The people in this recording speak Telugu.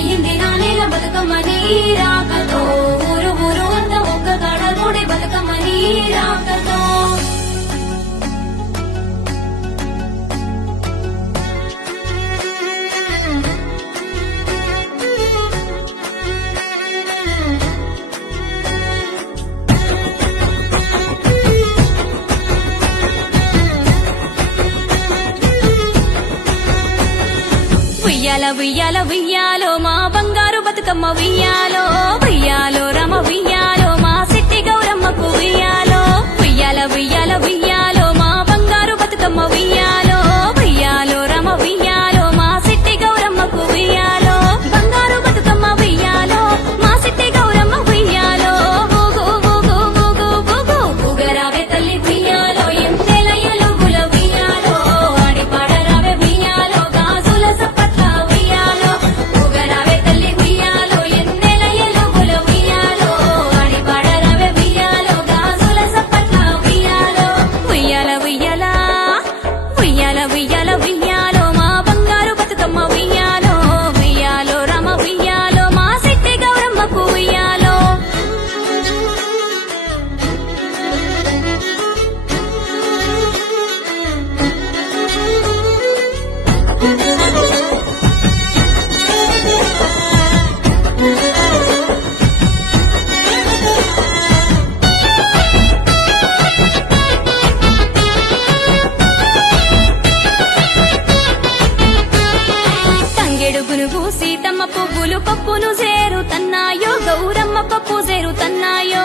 అయ్యింది నా నేల బతుకమ్మని రాకతో ఊరు ఊరు అంతా ఒక్క కాడ కూడి బతుకమ్మని రాకతో ఉయ్యాల ఉయ్యాల ఉయ్యాలో మా బంగారు బతుకమ్మ ఉయ్యాలో ఉయ్యాలో రమ ఉయ్యాలో మా సిట్టి గౌరమ్మకు ఉయ్యాలో ఉయ్యాల ఉయ్యాల ఉయ్యాలో మా బంగారు బతుకమ్మ ఉయ్యాలో ఉయ్యాలో రమ ఉయ్యాలో మా సిట్టి గౌరమ్మకు ఉయ్యాలో బంగారు బతుకమ్మ ఉయ్యాలో మా సిట్టి గౌరమ్మ ఉయ్యాలో ఊగు ఊగు ఊగు ఊగు ఊగరావే తల్లి ఉయ్యాలో ఎంతేలయ్యలు గుల ఉయ్యాలో ఆడి పాడరావే ఉయ్యాలో గాజుల సప్పట్ల ఉయ్యాలో ఊగరావే తల్లి ఉయ్యాలో ఎంతేలయ్యలు గుల ఉయ్యాలో ఆడి పాడరావే ఉయ్యాలో గాజుల సప్పట్ల ఉయ్యాలో ఉయ్యాల ఉయ్యాల ఉయ్యాల ఉయ్యాల ఉయ్యాలో మా బంగారు బతుకమ్మ ఉయ్యాలో ఉయ్యాలో రమ ఉయ్యాలో మా సిట్టి గౌరమ్మకు ఉయ్యాలో తంగెడు గునుగు సీతమ్మ పువ్వులు పప్పును చేరుతన్నాయో గౌరమ్మ పప్పు చేరుతన్నాయో